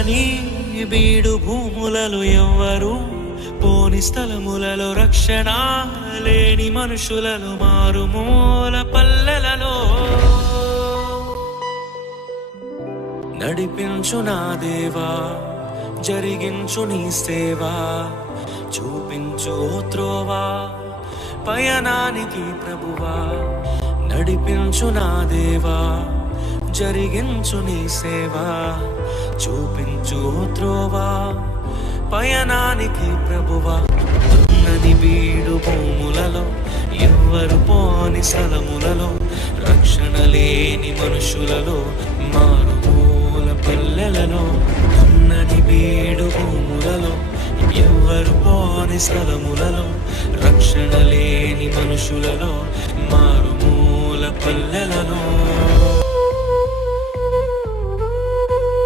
దున్నని బీడు భూములలో ఎవ్వరు పోని స్థలములలో రక్షణ లేని మనుషులలో మారుమూల పల్లెలలో నడిపించు నా దేవా జరిగించు నీ సేవా చూపించు త్రోవా పయనానికి ప్రభువా నడిపించు నా దేవా జరిగించు నీ సేవా చూపించు త్రోవా పయనానికి ప్రభువా దున్నని బీడు భూములలో ఎవ్వరు పోని స్థలములలో రక్షణ లేని మనుషులలో మారుమూల పల్లెలలో దున్నని బీడు భూములలో ఎవ్వరు పోని స్థలములలో రక్షణ లేని మనుషులలో మారుమూల పల్లెలలో